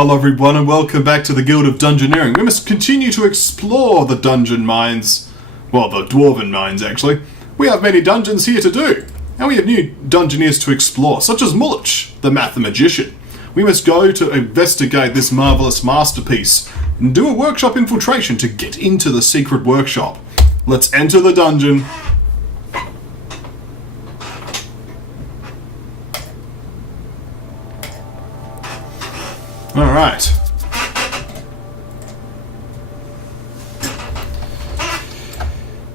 Hello everyone and welcome back to the Guild of Dungeoneering. We must continue to explore the dungeon mines. Well, the dwarven mines actually. We have many dungeons here to do. And we have new dungeoneers to explore, such as Mullich, the Mathemagician. We must go to investigate this marvellous masterpiece and do a workshop infiltration to get into the secret workshop. Let's enter the dungeon. Alright.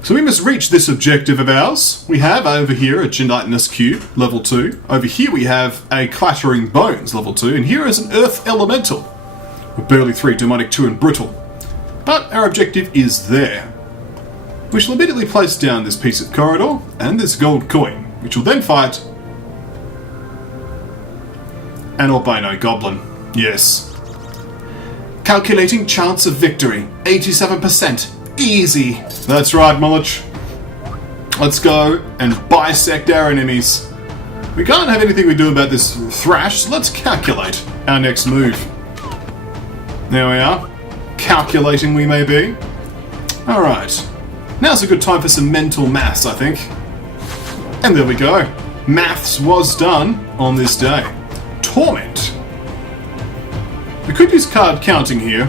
So we must reach this objective of ours. We have over here a gelatinous cube, level 2. Over here we have a clattering bones, level 2. And here is an earth elemental. With barely 3, demonic 2 and brittle. But our objective is there. We shall immediately place down this piece of corridor and this gold coin, which will then fight an albino goblin. Yes. Calculating chance of victory. 87%. Easy. That's right, Mullich. Let's go and bisect our enemies. We can't have anything we do about this thrash, so let's calculate our next move. There we are. Calculating we may be. Alright. Now's a good time for some mental maths, I think. And there we go. Maths was done on this day. Torment. We could use card counting here.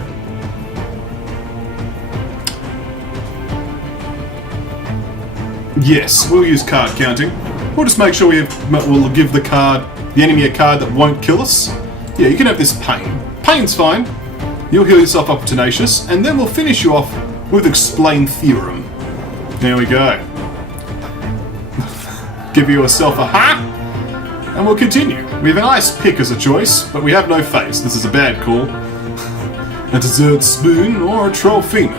Yes, we'll use card counting. We'll just make sure we'll give the enemy a card that won't kill us. Yeah, you can have this pain. Pain's fine. You'll heal yourself up with Tenacious, and then we'll finish you off with Explain Theorem. There we go. Give yourself a ha! And we'll continue. We have an ice pick as a choice, but we have no face. This is a bad call. A dessert spoon or a troll femur.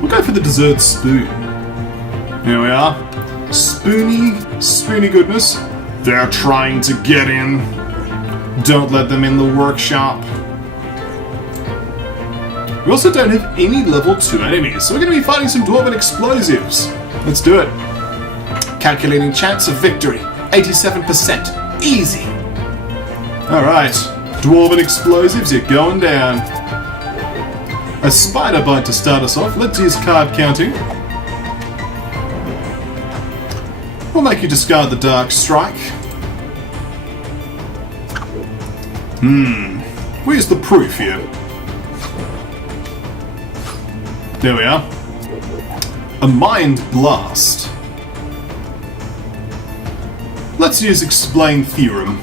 We'll go for the dessert spoon. Here we are. Spoony goodness. They're trying to get in. Don't let them in the workshop. We also don't have any level 2 enemies, so we're going to be fighting some dwarven explosives. Let's do it. Calculating chance of victory. 87%. Easy. Alright. Dwarven explosives, you're going down. A spider bite to start us off. Let's use card counting. We'll make you discard the Dark Strike. Where's the proof here? There we are. A Mind Blast. Let's use Explain Theorem.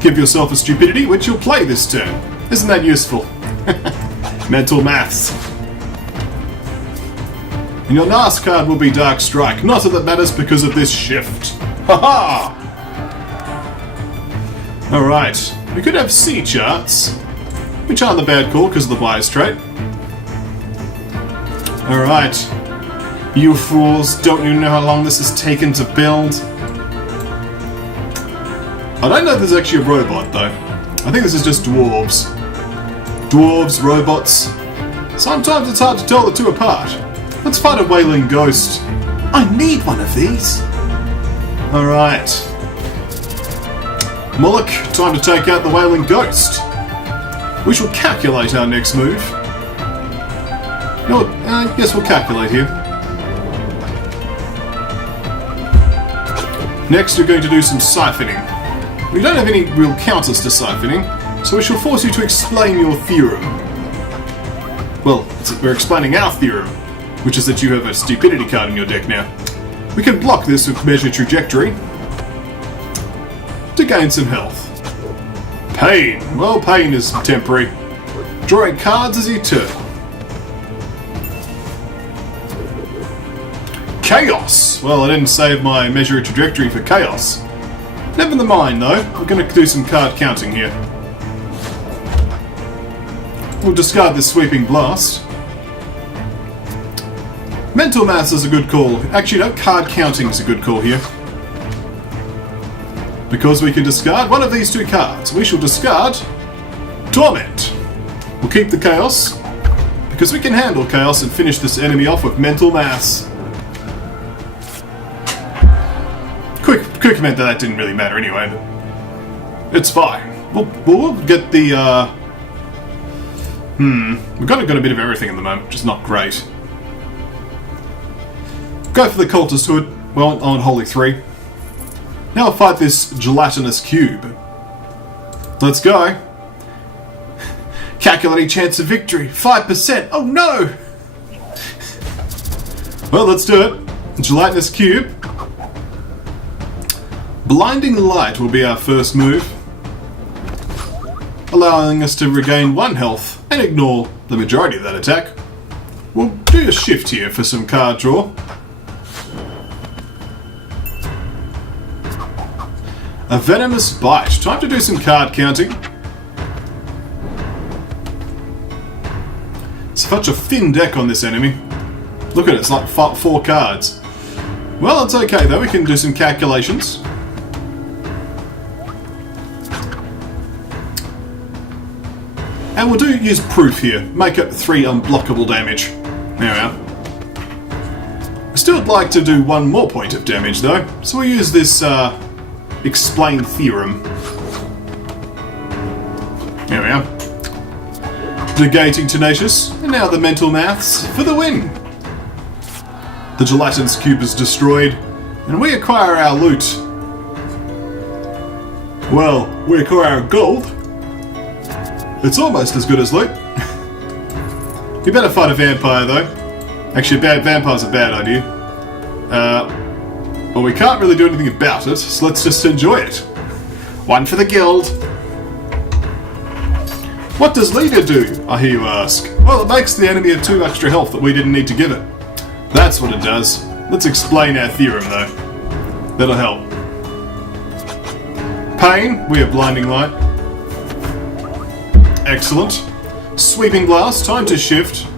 Give yourself a stupidity, which you'll play this turn. Isn't that useful? Mental maths. And your last card will be Dark Strike. Not that that matters because of this shift. Haha! Alright. We could have C charts, which aren't the bad call because of the bias trait. Alright. You fools, don't you know how long this has taken to build? I don't know if there's actually a robot, though. I think this is just dwarves. Dwarves, robots. Sometimes it's hard to tell the two apart. Let's fight a wailing ghost. I need one of these. Alright. Mullich, time to take out the wailing ghost. We shall calculate our next move. No, I guess we'll calculate here. Next, we're going to do some siphoning. We don't have any real counters to siphoning, so we shall force you to explain your theorem. Well, we're explaining our theorem, which is that you have a stupidity card in your deck now. We can block this with Measure Trajectory to gain some health. Pain. Well, pain is temporary. Drawing cards as you turn. Chaos! Well, I didn't save my Measure of Trajectory for Chaos. Never mind, though. We're going to do some card counting here. We'll discard this Sweeping Blast. Mental Maths is a good call. Actually, no, card counting is a good call here. Because we can discard one of these two cards. We shall discard Torment. We'll keep the Chaos, because we can handle Chaos and finish this enemy off with Mental Maths. Quick comment that didn't really matter anyway, but It's fine. We'll get the, we've got a bit of everything at the moment, which is not great. Go for the cultist hood. Well, on Holy 3. Now we'll fight this gelatinous cube. Let's go. Calculating chance of victory, 5%. Oh no! Well, let's do it. Gelatinous cube. Blinding light will be our first move, allowing us to regain 1 health and ignore the majority of that attack. We'll do a shift here for some card draw. A venomous bite. Time to do some card counting. It's such a thin deck on this enemy. Look at it, it's like 4 cards. Well, it's okay though, we can do some calculations. And we'll use proof here. Make it 3 unblockable damage. There we are. I still would like to do 1 more point of damage though, so we'll use this explain theorem. There we are. Negating tenacious, and now the mental maths for the win. The gelatinous cube is destroyed, and we acquire our loot. Well, we acquire our gold. It's almost as good as loot. We better fight a vampire though. Actually, vampire's a bad idea. Well, we can't really do anything about it, so let's just enjoy it. 1 for the guild. What does leader do, I hear you ask? Well, it makes the enemy have 2 extra health that we didn't need to give it. That's what it does. Let's explain our theorem though. That'll help. Pain, we have blinding light. Excellent. Sweeping blast, time to shift.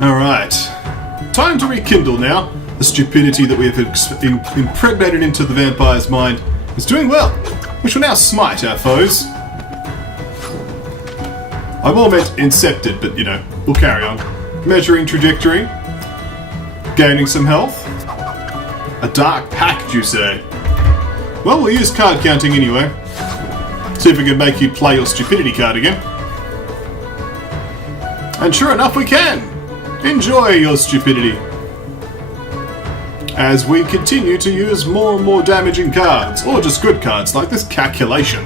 Alright. Time to rekindle now. The stupidity that we have impregnated into the vampire's mind is doing well. We shall now smite our foes. I more meant incepted, but you know, we'll carry on. Measuring trajectory. Gaining some health. A dark pact, you say? Well, we'll use card counting anyway. See if we can make you play your stupidity card again. And sure enough, we can! Enjoy your stupidity. As we continue to use more and more damaging cards, or just good cards like this calculation.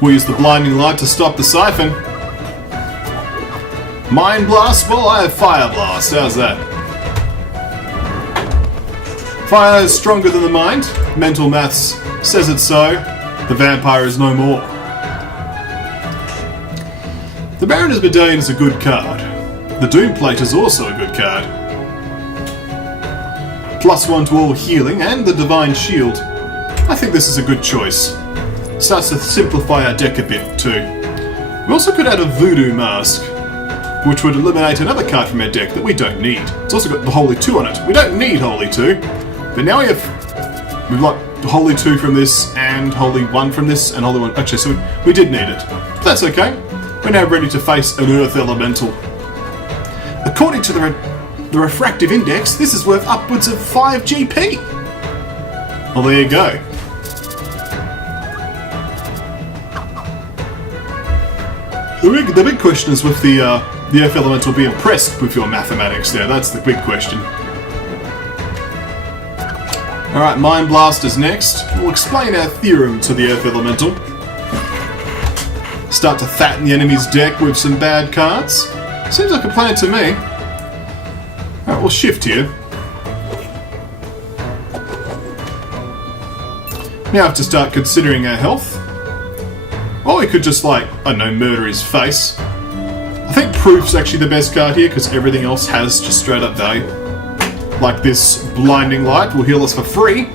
We'll use the blinding light to stop the siphon. Mind blast? Well, I have fire blast. How's that? Fire is stronger than the mind. Mental maths says it so. The vampire is no more. The Mariner's Medallion is a good card. The Doom Plate is also a good card. +1 to all healing and the Divine Shield. I think this is a good choice. Starts to simplify our deck a bit too. We also could add a Voodoo Mask, which would eliminate another card from our deck that we don't need. It's also got the Holy 2 on it. We don't need Holy 2, but now we've got Holy 2 from this and Holy 1 from this and Holy 1. Actually, so we did need it. But that's okay. We're now ready to face an Earth Elemental. According to the refractive index, this is worth upwards of 5 GP. Well, there you go. The big question is with the Earth Elemental be impressed with your mathematics there. That's the big question. Alright, Mind Blast is next. We'll explain our theorem to the Earth Elemental. Start to fatten the enemy's deck with some bad cards. Seems like a plan to me. Alright, we'll shift here. Now I have to start considering our health. Or we could just, like, I don't know, murder his face. I think Proof's actually the best card here, because everything else has just straight up value. Like this Blinding Light will heal us for free.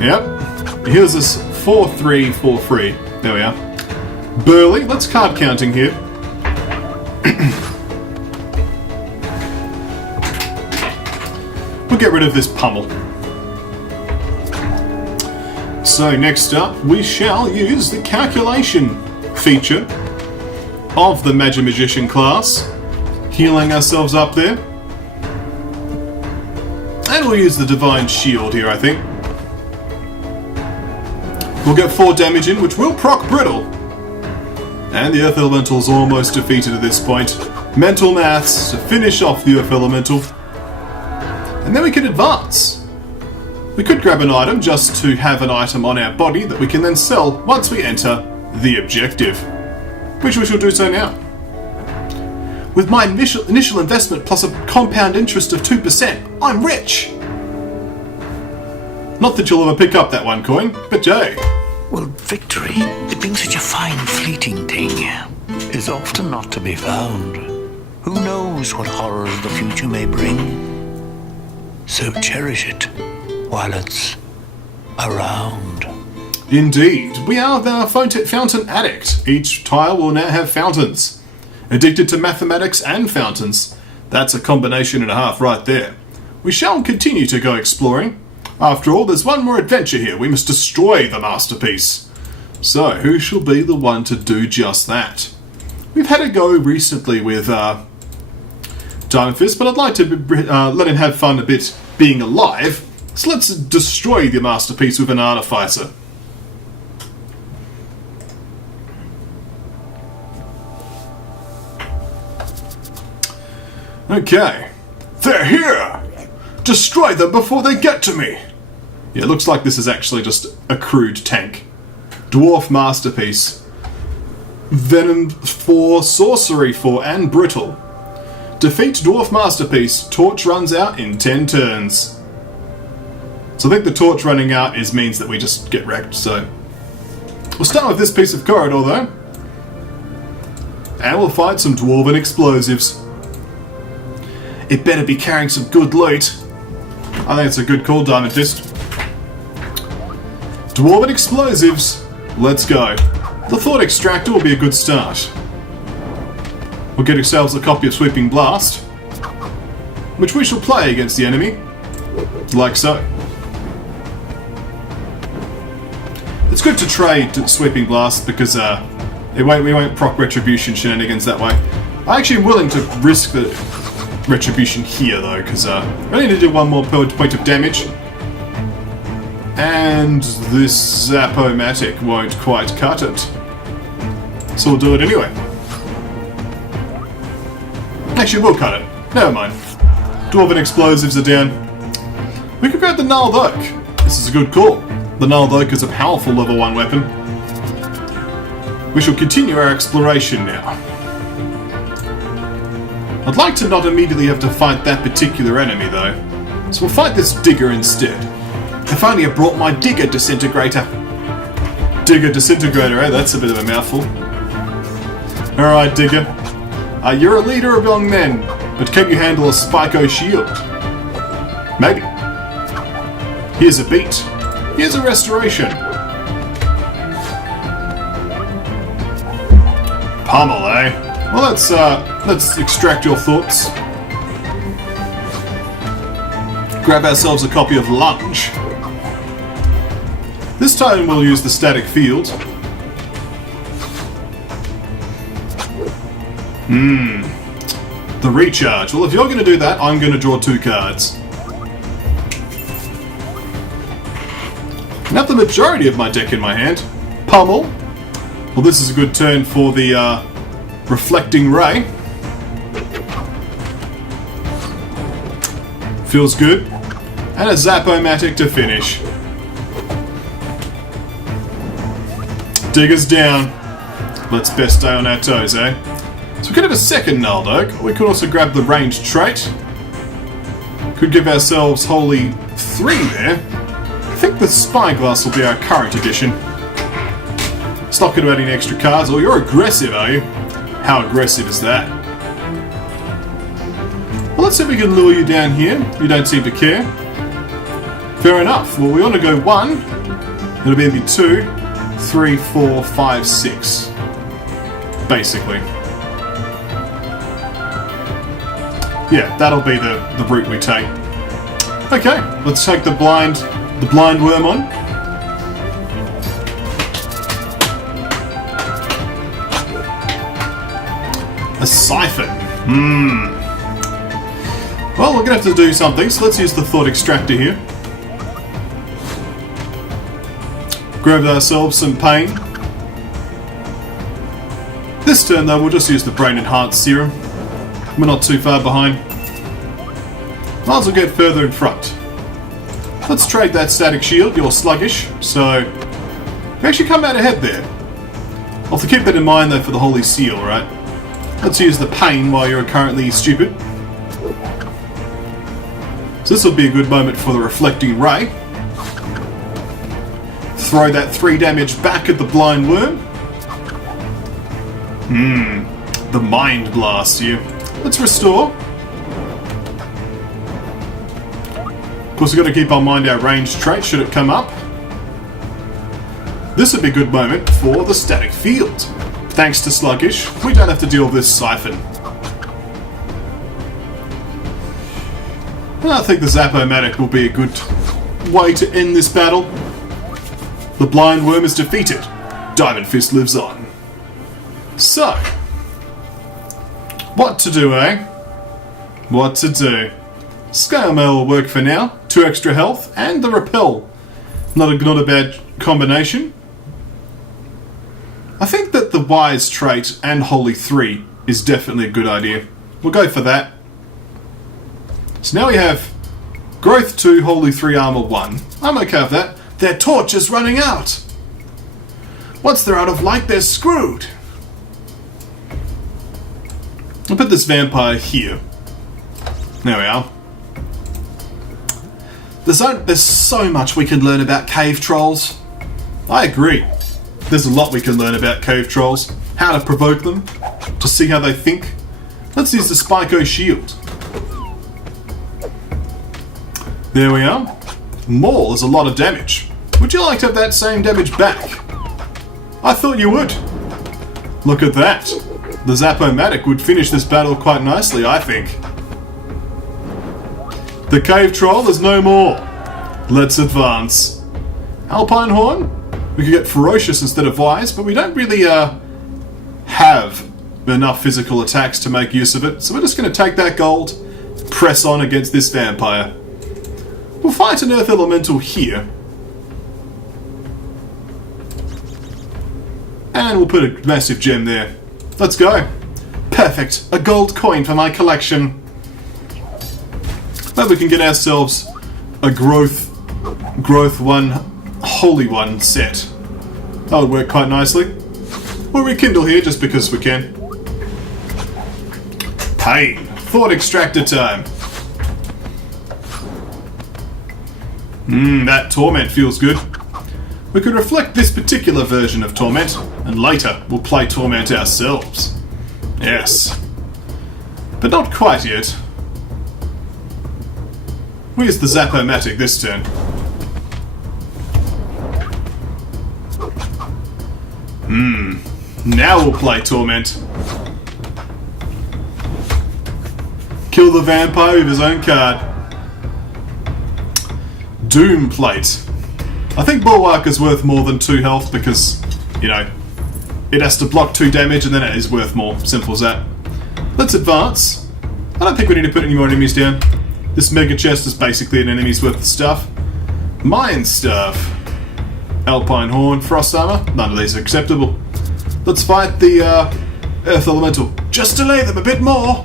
Yep. It heals us 4-3 for free. There we are. Burley, let's card counting here. We'll get rid of this pummel. So next up, we shall use the calculation feature of the Mathemagician class. Healing ourselves up there. And we'll use the Divine Shield here, I think. We'll get 4 damage in, which will proc Brittle. And the Earth Elemental is almost defeated at this point. Mental Maths to finish off the Earth Elemental. And then we can advance. We could grab an item just to have an item on our body that we can then sell once we enter the objective. Which we shall do so now. With my initial investment plus a compound interest of 2%, I'm rich! Not that you'll ever pick up that one coin, but Jay. Well, victory, it being such a fine fleeting thing, is often not to be found. Who knows what horrors the future may bring? So cherish it while it's around. Indeed, we are the fountain addict. Each tile will now have fountains. Addicted to mathematics and fountains. That's a combination and a half right there. We shall continue to go exploring. After all, there's one more adventure here. We must destroy the masterpiece. So, who shall be the one to do just that? We've had a go recently with Diamond Fist, but I'd like to let him have fun a bit being alive. So let's destroy the masterpiece with an artificer. Okay. They're here! Destroy them before they get to me! Yeah, it looks like this is actually just a crude tank. Dwarf Masterpiece. Venom 4, Sorcery 4, and Brittle. Defeat Dwarf Masterpiece. Torch runs out in 10 turns. So I think the torch running out means that we just get wrecked, so... We'll start with this piece of corridor, though. And we'll fight some Dwarven Explosives. It better be carrying some good loot. I think it's a good call, Diamond Fist. Dwarven Explosives. Let's go. The Thought Extractor will be a good start. We'll get ourselves a copy of Sweeping Blast, which we shall play against the enemy, like so. It's good to trade Sweeping Blast because we won't proc Retribution shenanigans that way. I'm actually willing to risk the Retribution here though, because I need to do one more point of damage. And this Zap-O-Matic won't quite cut it. So we'll do it anyway. Actually, we'll cut it. Never mind. Dwarven Explosives are down. We could grab the Gnarled Oak. This is a good call. The Gnarled Oak is a powerful level 1 weapon. We shall continue our exploration now. I'd like to not immediately have to fight that particular enemy though. So we'll fight this Digger instead. If only I brought my Digger Disintegrator. Digger Disintegrator, eh? That's a bit of a mouthful. Alright, Digger. You're a leader among men, but can you handle a Spyco shield? Maybe. Here's a beat. Here's a restoration. Pummel, eh? Well, let's extract your thoughts. Grab ourselves a copy of Lunge. This time we'll use the static field. The recharge. Well, if you're going to do that, I'm going to draw 2 cards. And have the majority of my deck in my hand. Pummel. Well, this is a good turn for the Reflecting Ray. Feels good. And a Zap-O-Matic to finish. Digger's down. Let's best stay on our toes, eh? So we could have a second Gnarled Oak. We could also grab the ranged trait. Could give ourselves wholly 3 there. I think the Spyglass will be our current addition. It's not going to add any extra cards. Oh, you're aggressive, are you? How aggressive is that? Well, let's see if we can lure you down here. You don't seem to care. Fair enough. Well, we want to go 1. It'll be 2, 3, 4, 5, 6. Basically. Yeah, that'll be the route we take. Okay, let's take the blind worm on. A siphon. Well, we're going to have to do something, so let's use the Thought Extractor here. Grab ourselves some pain. This turn, though, we'll just use the Brain Enhanced Serum. We're not too far behind. Might as well get further in front. Let's trade that Static Shield. You're sluggish, so you actually come out ahead there. I'll have to keep that in mind, though, for the Holy Seal, right? Let's use the pain while you're currently stupid. So this will be a good moment for the Reflecting Ray. Throw that 3 damage back at the Blind Worm. The Mind Blast here. Let's restore. Of course, we've got to keep in mind our ranged trait should it come up. This would be a good moment for the Static Field. Thanks to Sluggish, we don't have to deal with this Siphon. And I think the Zap-O-Matic will be a good way to end this battle. The Blind Worm is defeated. Diamond Fist lives on. So, what to do, eh? What to do? Scale Mail will work for now. 2 extra health and the Repel. Not a bad combination. I think that the Wise trait and Holy 3 is definitely a good idea. We'll go for that. So now we have Growth 2, Holy 3, Armor 1. I'm okay with that. Their torch is running out. Once they're out of light, they're screwed. I'll put this vampire here. There we are. There's so much we can learn about cave trolls. I agree. There's a lot we can learn about cave trolls. How to provoke them. To see how they think. Let's use the Spyco Shield. There we are. Maul is a lot of damage. Would you like to have that same damage back? I thought you would. Look at that. The Zap-O-Matic would finish this battle quite nicely, I think. The cave troll is no more. Let's advance. Alpine Horn? We could get Ferocious instead of Wise, but we don't really have enough physical attacks to make use of it, so we're just going to take that gold, press on against this vampire. We'll fight an Earth Elemental here. And we'll put a massive gem there. Let's go. Perfect. A gold coin for my collection. Maybe we can get ourselves a Growth 1, Holy 1 set. That would work quite nicely. We'll rekindle here just because we can. Pain. Thought Extractor time. That Torment feels good. We could reflect this particular version of Torment, and later we'll play Torment ourselves. Yes. But not quite yet. Where's the Zap-O-Matic this turn? Now we'll play Torment. Kill the vampire with his own card. Doom Plate. I think Bulwark is worth more than 2 health because, you know, it has to block 2 damage and then it is worth more. Simple as that. Let's advance. I don't think we need to put any more enemies down. This mega chest is basically an enemy's worth of stuff. Mind Staff. Alpine Horn, Frost Armor. None of these are acceptable. Let's fight the Earth Elemental. Just delay them a bit more.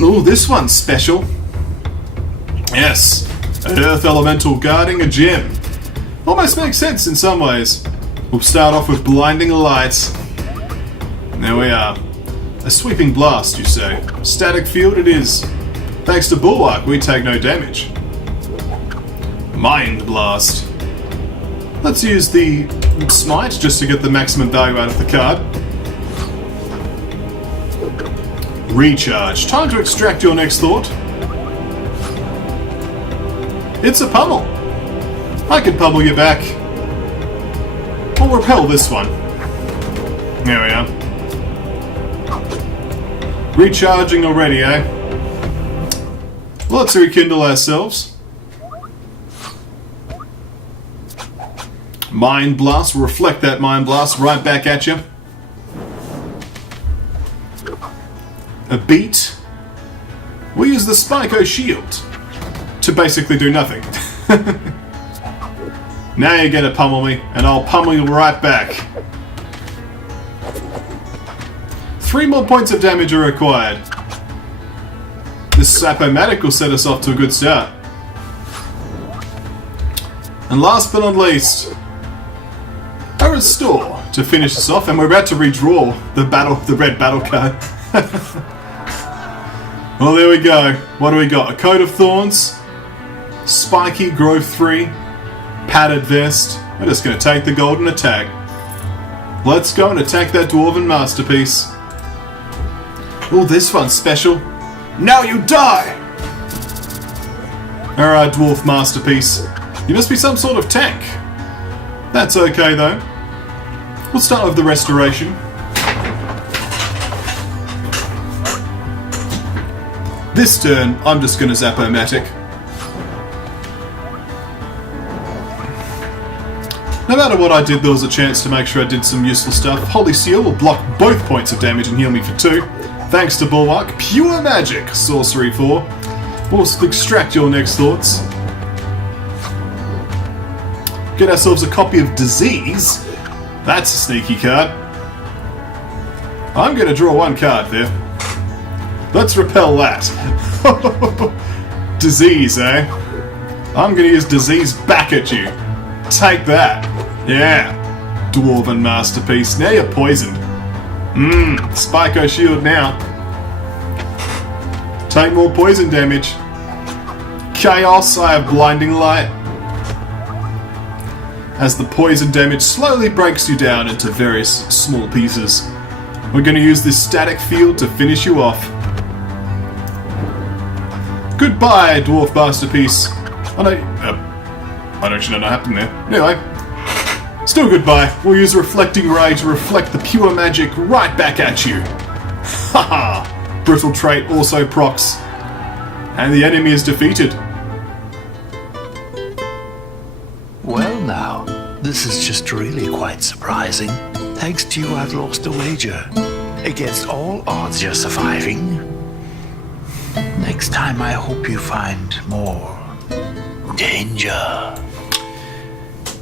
Ooh, this one's special. Yes. An Earth Elemental guarding a gem. Almost makes sense in some ways. We'll start off with Blinding Light. There we are. A Sweeping Blast, you say. Static Field it is. Thanks to Bulwark, we take no damage. Mind Blast. Let's use the Smite just to get the maximum value out of the card. Recharge. Time to extract your next thought. It's a pummel. I could pummel you back. I'll repel this one. There we are. Recharging already, eh? Let's rekindle ourselves. Mind Blast. We'll reflect that Mind Blast right back at you. A Beat. we'll use the Spyco shield to basically do nothing. Now you're gonna pummel me, and I'll pummel you right back. 3 more points of damage are required. This Sapomatic will set us off to a good start. And last but not least, a Restore to finish us off, and we're about to redraw the red battle card. Well, there we go. What do we got? A Coat of Thorns, Spiky Growth 3, Padded Vest. We're just going to take the Golden Attack. Let's go and attack that Dwarven Masterpiece. Oh, this one's special. Now you die! Alright, Dwarf Masterpiece. You must be some sort of tank. That's okay, though. We'll start with the Restoration. This turn, I'm just going to Zap-O-Matic. No matter what I did, there was a chance to make sure I did some useful stuff. Holy Seal will block both points of damage and heal me for 2. Thanks to Bulwark. Pure Magic, Sorcery 4. We'll extract your next thoughts. Get ourselves a copy of Disease. That's a sneaky card. I'm going to draw 1 card there. Let's repel that. Disease, eh? I'm going to use Disease back at you. Take that. Yeah. Dwarven Masterpiece. Now you're poisoned. Spyco Shield now. Take more poison damage. Chaos, I have Blinding Light. As the poison damage slowly breaks you down into various small pieces. We're going to use this Static Field to finish you off. Goodbye, Dwarf Masterpiece. I don't actually know what happened there. Anyway, still goodbye. We'll use Reflecting Ray to reflect the pure magic right back at you. Haha! Brittle Trait also procs. And the enemy is defeated. Well now, this is just really quite surprising. Thanks to you, I've lost a wager. Against all odds, you're surviving. Next time, I hope you find more danger.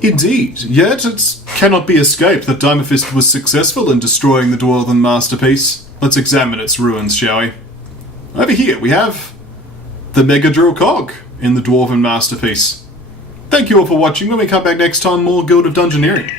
Indeed, yet it cannot be escaped that Dimefist was successful in destroying the Dwarven Masterpiece. Let's examine its ruins, shall we? Over here we have the Mega Drill Cog in the Dwarven Masterpiece. Thank you all for watching. When we come back next time, more Guild of Dungeoneering.